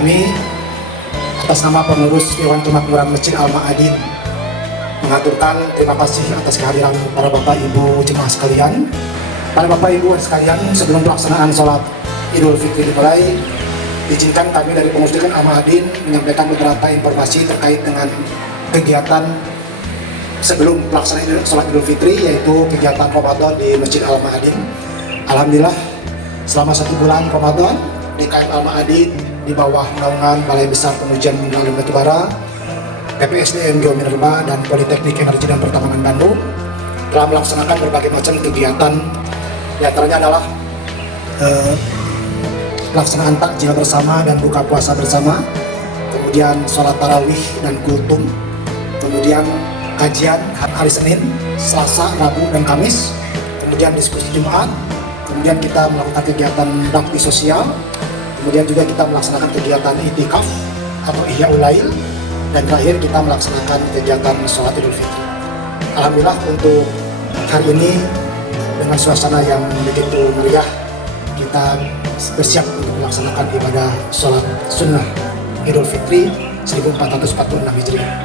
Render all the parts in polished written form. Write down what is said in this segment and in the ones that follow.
Kami atas nama pengurus Dewan Kemakmuran Masjid Al-Ma'adin mengaturkan terima kasih atas kehadiran para Bapak Ibu jemaah sekalian. Para Bapak Ibu sekalian, sebelum pelaksanaan sholat Idul Fitri dimulai, izinkan kami dari pengurus Dewan Al-Ma'adin menyampaikan beberapa informasi terkait dengan kegiatan sebelum pelaksanaan sholat Idul Fitri, yaitu kegiatan Ramadan di Masjid Al-Ma'adin. Alhamdulillah, selama 1 bulan Ramadan, DKM Al-Ma'adin di bawah naungan Balai Besar Pengujian Mineral Batubara, PPSDN Geominerba, dan Politeknik Energi dan Pertambangan Bandung telah melaksanakan berbagai macam kegiatan. Di antaranya adalah pelaksanaan takjil bersama dan buka puasa bersama, kemudian sholat tarawih dan kultum, kemudian kajian hari Senin, Selasa, Rabu, dan Kamis, kemudian diskusi Jumat, kemudian kita melakukan kegiatan bakti sosial, kemudian juga kita melaksanakan kegiatan itikaf atau ihya ulail, dan terakhir kita melaksanakan kegiatan sholat Idul Fitri. Alhamdulillah, untuk hari ini dengan suasana yang begitu meriah, kita bersiap untuk melaksanakan ibadah sholat sunnah Idul Fitri 1446 Hijriah.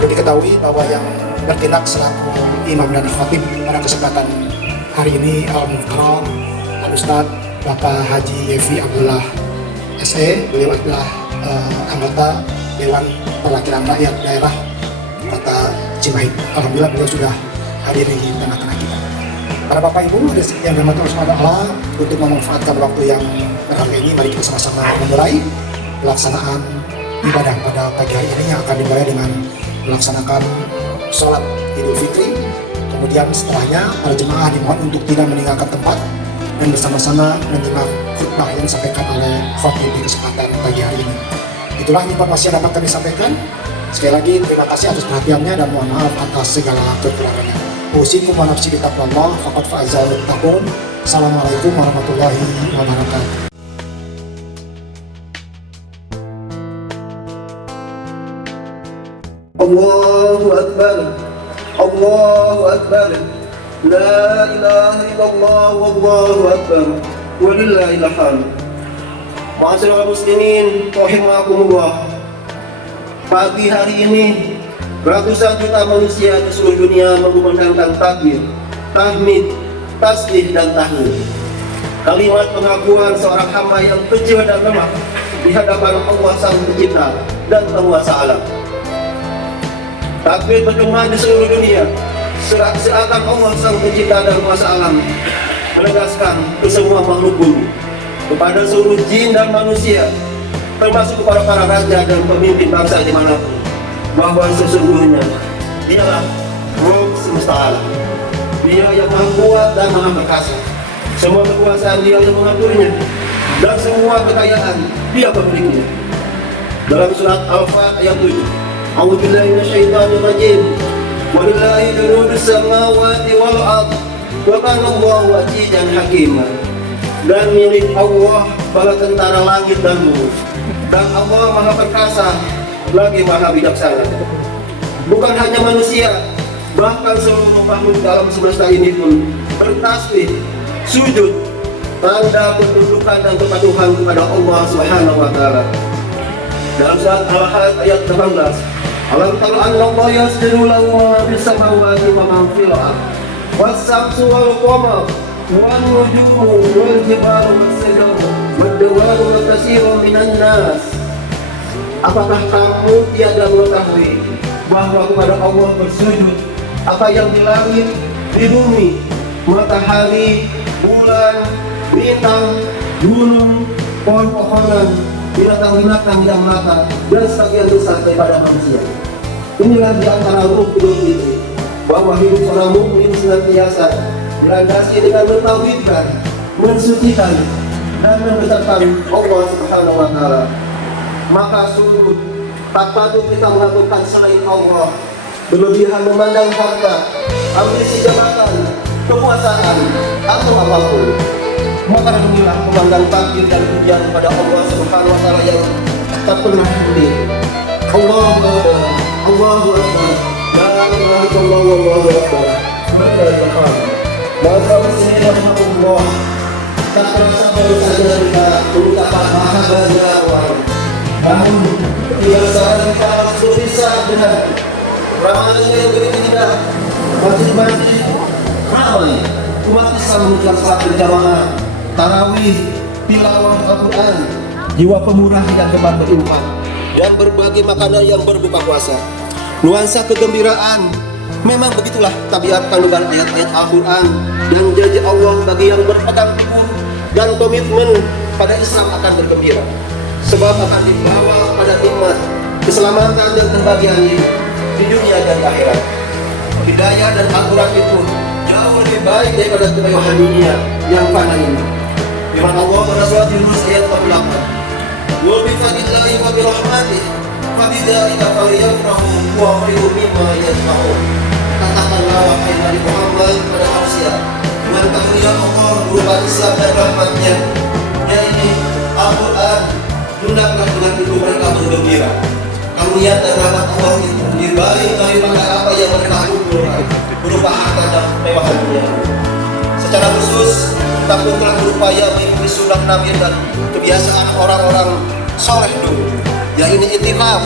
Perlu diketahui bahwa yang bertindak selaku imam dan khatib pada kesempatan hari ini Al-Muhtaram Al-Ustadz Bapak Haji Yefi Abdullah SE. Beliau adalah anggota Dewan Perwakilan Rakyat Daerah Kota Cimahi. Alhamdulillah, beliau sudah hadir di tengah-tengah kita. Para Bapak Ibu yang dirahmati Allah Subhanahu wa Ta'ala, untuk memanfaatkan waktu yang berharga ini, mari kita sama-sama memulai pelaksanaan ibadah pada pagi hari ini yang akan dimulai dengan melaksanakan sholat Idul Fitri. Kemudian setelahnya para jemaah dimohon untuk tidak meninggalkan tempat dan bersama-sama menyimak khutbah yang disampaikan oleh khatib di kesempatan pagi hari ini. Itulah informasi yang dapat kami sampaikan. Sekali lagi terima kasih atas perhatiannya dan mohon maaf atas segala kekurangannya. Usikum wa nafsi bitaqwallah faqad fa'azal muttaqun. Assalamualaikum warahmatullahi wabarakatuh. Allahu Akbar, Allahu Akbar, la ilaha illallah, wallahu akbar, walillahil hamd. Ma'asyiral muslimin rahimakumullah. Pagi hari ini ratusan juta manusia di seluruh dunia mengumandangkan takbir, tahmid, tasbih, dan tahlil. Kalimat pengakuan seorang hamba yang kecil dan lemah di hadapan Allah Sang Pencipta dan Penguasa alam. Takbir bergema di seluruh dunia, seakan Allah Sang Pencipta dan Penguasa alam menegaskan ke semua makhluk bumi, kepada seluruh jin dan manusia, termasuk kepada para raja dan pemimpin bangsa dimanapun, bahwa sesungguhnya Dialah Rabb semesta alam. Dia yang maha kuat dan maha perkasa. Semua kekuasaan Dia yang mengaturnya, dan semua kekayaan Dia pemiliknya. Dalam surat Al-Fat ayat 7, A'udzubillahi minasyaitonir rajim. Walillahi junudus samawati wal ardh wa kana Allahu azizan hakima. Dan milik Allah bala tentara langit dan bumi, dan Allah maha perkasa lagi maha bijaksana. Bukan hanya manusia, bahkan seluruh makhluk dalam semesta ini pun bertasbih, sujud, tanda ketundukan dan kepatuhan kepada Allah Subhanahu wa Ta'ala. Dalam surat Al-Had ayat 18, Alam tara anna Allah yasjudu lahu ma fis samawati wa ma fil ardh was-samsu wal qamar wan nujumu wal jibalu was-sajaru wad-dawabu wa katsirun minan nas. Apakah kamu tiada mengetahui bahwa kepada Allah bersujud apa yang di langit, di bumi, matahari, bulan, bintang, gunung, pohon-pohonan, binatang-binatang yang melata, dan sebagian besar daripada manusia. Inilah di antara ruh Idul Fitri, bahwa hidup seorang mukmin senantiasa dilandasi dengan mentauhidkan, mensucikan, dan membesarkan Allah Subhanahu wa Ta'ala. Maka sungguh tak patut kita melakukan selain Allah, berlebihan memandang harta, ambisi jabatan, kekuasaan, atau apapun. Maka alhamdulillah memandang takdir dan pujian kepada Allah Subhanahu wa Ta'ala yang tak pernah henti. Allahu Akbar, Allahu Akbar, la ilaha illallah, wallahu akbar, walillahil hamd. Masa Allah tak terasa baru saja kita mengucapkan maha banyak namun kebiasaan para berpisah dengan Ramadan yang begitu indah, masjid-masjid ramai, umat Islam mengucapkan salat berjamaah, tarawih, tilawah Al-Quran, jiwa pemurah yang gemar berinfak, dan berbagi makanan yang berbuka puasa. Nuansa kegembiraan, memang begitulah tabiat kandungan ayat-ayat Al-Quran dan janji Allah bagi yang berpegang teguh dan komitmen pada Islam akan bergembira, sebab akan dibawa pada nikmat, keselamatan dan kebahagiaan di dunia dan akhirat. Hidayah dan Al-Quran itu jauh lebih baik daripada kemewahan dunia yang fana ini. Firman Allah pada surat Yunus ayat 48, "Wa bi fadlillahi wa bi rahmatihi fabidzalika falyafrahu huwa khairun mimma yajma'un." Katakanlah wahai Nabi Muhammad pada manusia, dengan karunia Allah berupa Islam dan rahmatnya, yaitu Al-Quran, hendaklah dengan itu mereka bergembira. Karunia dan rahmat Allah itu lebih baik daripada apa yang mereka kumpulkan berupa harta dan kemewahan dunia. Secara khusus, kita pun telah berupaya mengikuti sunnah Nabi dan kebiasaan orang-orang soleh dulu, yaitu itikaf,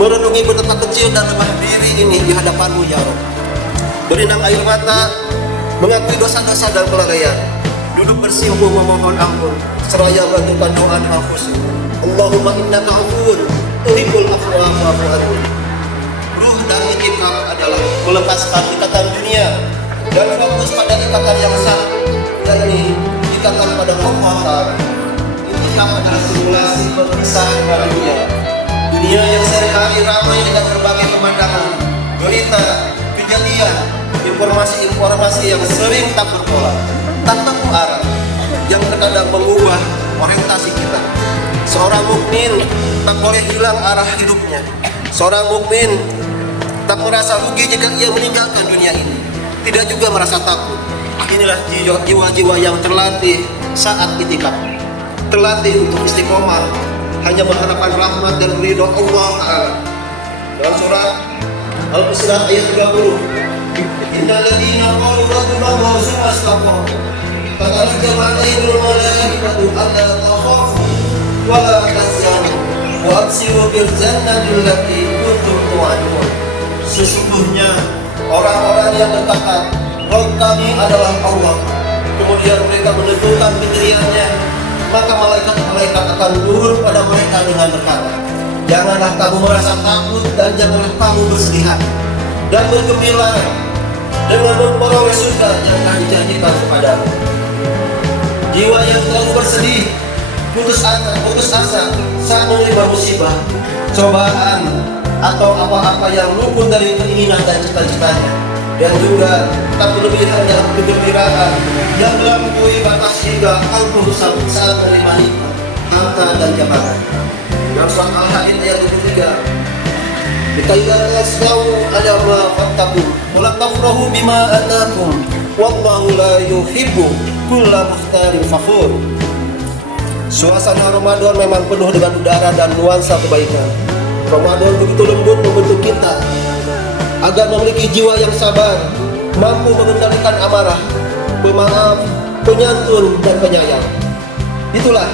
merenungi betapa kecil dan lemah diri ini di hadapanmu ya Allah. Berlinang air mata, mengakui dosa-dosa dan kelalaian, duduk bersimpuh memohon ampun, seraya melakukan doa dengan khusyuk. Allahumma innaka afuwwun tuhibbul afwa fa'fu anni. Ruh dari itikaf adalah melepaskan ikatan dunia dan fokus pada ikatan yang sah, yaitu ikatan pada Allah Ta'ala. Itikaf adalah simulasi perpisahan dengan dunia. Dunia yang sehari-hari ramai dengan berbagai pemandangan, berita, kejadian, informasi-informasi yang sering tak berpola, tak tentu arah, yang terkadang mengubah orientasi kita. Seorang mukmin tak boleh hilang arah hidupnya. Seorang mukmin tak merasa rugi jika ia meninggalkan dunia ini, tidak juga merasa takut. Inilah jiwa-jiwa yang terlatih saat itikaf, terlatih untuk istiqomah, hanya mengharapkan rahmat dan ridho Allah Ta'ala. Dalam surat Al-Isra ayat 30, innal ladzina qalu rabbuna Allahu tsumma istaqamu tatanazzalu 'alaihimul malaikatu alla takhafu wa la tahzanu wa abshiru bil jannati allati kuntum tu'adun. Sesungguhnya orang-orang yang berkata, Rabb kami adalah Allah, kemudian mereka menentukan pendiriannya, maka malaikat-malaikat akan turun pada mereka dengan berkata, janganlah kamu merasa takut dan janganlah kamu bersedih hati, dan bergembira dengan memperoleh surga yang akan dijanjikan kepadamu. Jiwa yang selalu bersedih, putus asa saat menerima musibah, cobaan, atau apa-apa yang luput dari keinginan dan cita-citanya, dan juga tak berlebihan dalam kegembiraan yang melampaui batas hingga angkuh saat menerima nikmat, harta dan jabatan. Dalam surat Al-Hadid ayat 23, "Bikailah tasau ala ma fattaku, wa la tafrahu bima atakum, wallahu la yuhibbu kulla mukhtalin fakhur." Suasana Ramadan memang penuh dengan udara dan nuansa kebaikan. Ramadan begitu lembut membentuk kita agar memiliki jiwa yang sabar, mampu mengendalikan amarah, pemaaf, penyantun, dan penyayang. Itulah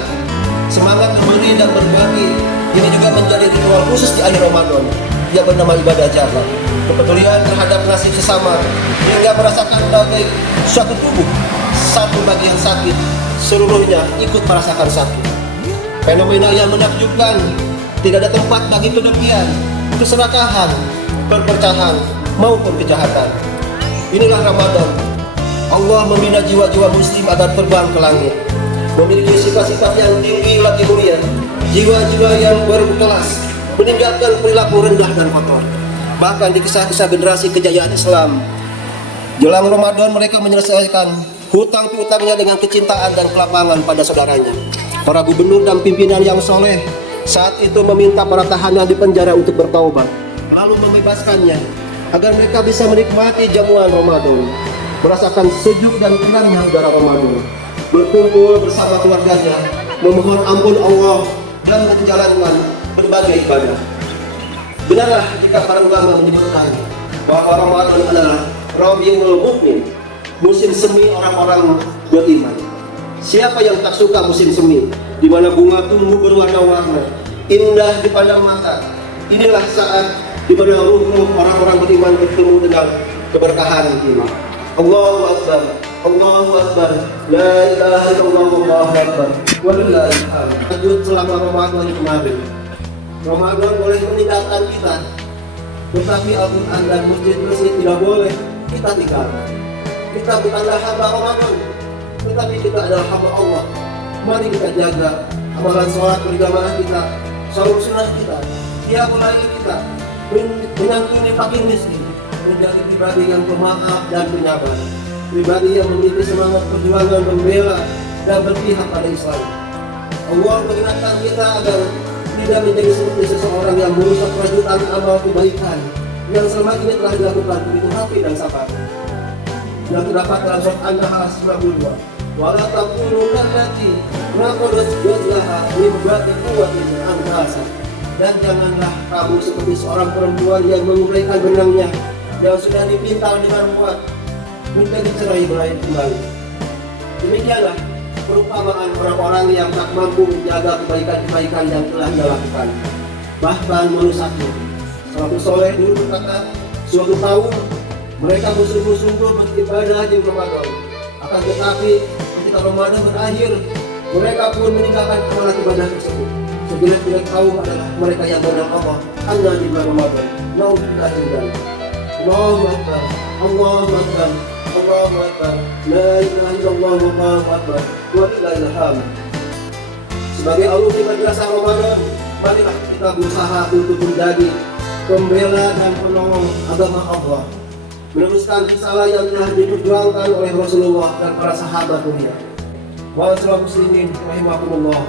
semangat memberi dan berbagi. Ini juga menjadi ritual khusus di akhir Ramadan yang bernama ibadah jaga. Kepedulian terhadap nasib sesama hingga merasakan bagai suatu tubuh, satu bagian sakit, seluruhnya ikut merasakan sakit. Fenomena yang menakjubkan, tidak ada tempat bagi kedengkian, keserakahan, perpecahan, maupun kejahatan. Inilah Ramadan. Allah membina jiwa-jiwa muslim agar terbang ke langit, memiliki sifat-sifat yang tinggi lagi mulia, jiwa-jiwa yang berkelas, meninggalkan perilaku rendah dan kotor. Bahkan di kisah-kisah generasi kejayaan Islam, jelang Ramadan mereka menyelesaikan hutang piutangnya dengan kecintaan dan kelapangan pada saudaranya. Para gubernur dan pimpinan yang soleh saat itu meminta para tahanan di penjara untuk bertaubat, lalu membebaskannya agar mereka bisa menikmati jamuan Ramadan, merasakan sejuk dan tenangnya udara Ramadan, berkumpul bersama keluarganya, memohon ampun Allah dan menjalankan berbagai ibadah. Benarlah jika para ulama menyebutkan bahwa Ramadan adalah Rabiul Mukmin, musim semi orang-orang beriman. Siapa yang tak suka musim semi, di mana bunga tumbuh berwarna-warna, indah dipandang mata. Inilah saat di mana ruh orang-orang beriman bertemu dengan keberkahan ini. Allahu Akbar, Allahu Akbar, la ilaha illallah, Allahu Akbar, walillahil hamd. Lanjut selama Ramadan kemarin. Ramadan boleh meninggalkan kita, tetapi Al-Quran dan masjid-masjid tidak boleh kita tinggalkan. Kita bukanlah hamba Ramadan, tetapi kita adalah hamba Allah. Mari kita jaga amalan sholat berjamaah kita, sholat sunnah kita, qiyamul lail kita, menyantuni fakir miskin, menjadi pribadi yang pemaaf dan penyabar, pribadi yang memiliki semangat perjuangan membela dan berpihak pada Islam. Allah mengingatkan kita agar tidak menjadi seperti seseorang yang merusak kelanjutan amal kebaikan yang selama ini telah dilakukan begitu rapi dan sabar. Yang terdapat dalam surat An-Nahl 92. Wala takunu kallati naqadat ghazlaha min ba'di quwwatin anfasa. Dan janganlah kamu seperti seorang perempuan yang menguraikan benangnya yang sudah dipintal dengan kuat menjadi cerai-berai kembali. Demikianlah perumpamaan orang-orang yang tak mampu menjaga kebaikan-kebaikan yang telah dilakukan, bahkan merusaknya. Salafus soleh dulu berkata, suatu tahun mereka bersungguh-sungguh beribadah di Ramadan. Akan tetapi ketika Ramadan berakhir, mereka pun meninggalkan amalan ibadah tersebut. Sejelek-jelek kaum adalah mereka yang mengenal Allah hanya di bulan Ramadan. Nauzubillah min dzalik. Allahu Akbar, Allahu Akbar, Allahu Akbar, la ilaha illallah, Allahu Akbar, walillahil hamd. Sebagai alumni madrasah Ramadan, marilah kita berusaha untuk menjadi pembela dan penolong agama Allah, meneruskan risalah yang telah diperjuangkan oleh Rasulullah dan para sahabat mulia. Wa'alaikumsalam muslimin rahimakumullah.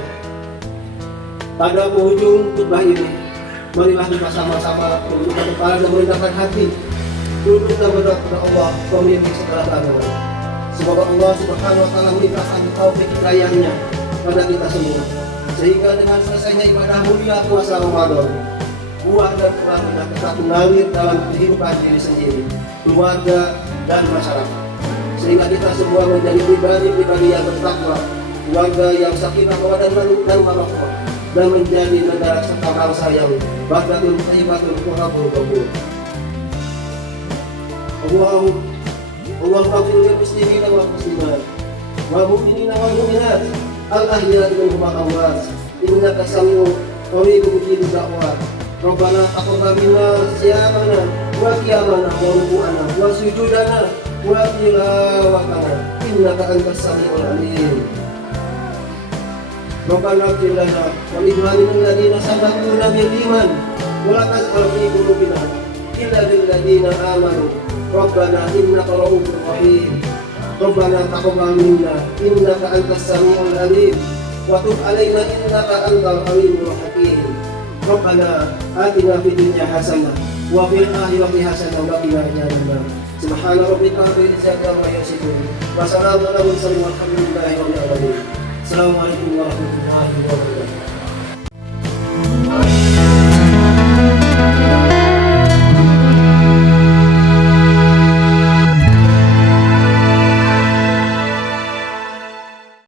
Pada penghujung khutbah ini, marilah kita sama-sama menundukkan kepala dan merendahkan hati, tunduk dan berdoa kepada Allah, pemilik segala keagamaan. Semoga Allah Subhanahu wa taala melimpahkan taufik hidayahnya pada kita semua, sehingga dengan selesainya ibadah mulia puasa Ramadan, buah dan kebahagiaan tetap mengalir dalam kehidupan diri sendiri, keluarga dan masyarakat, sehingga kita semua menjadi pribadi-pribadi yang bertakwa, keluarga yang sakinah dan warahmah, dan menjadi negara serta bangsa yang baldatun thayyibatun wa rabbul ghafur. Allahumma ighfir lil muslimina wal muslimat wal mu'minina wal mu'minat al-ahya'i minhum wal amwat innaka sami'un qaribun mujibud da'wat. Rabbana taqabbal minna siyamana wa qiyamana wa ruku'ana wa sujudana wa tilawatana innaka antas sami'ul 'alim. Rabbana ighfir lana wa li ikhwanina alladziina sabaquna bil iman wa la taj'al fi qulubina illa lil ladziina amanu. Rabbana innaka ra'ufur rahim. Rabbana taqabbal minna innaka antas sami'ul 'alim wa tub 'alaina innaka antal 'alimul hakim. Rabbana atina fid dunya hasanah wa fil akhirati hasanah wa qina adzabannar. Subhana rabbika rabbil izzati amma yasifun wa salamun alal mursalin walhamdulillahi rabbil alamin. Assalamualaikum warahmatullahi wabarakatuh.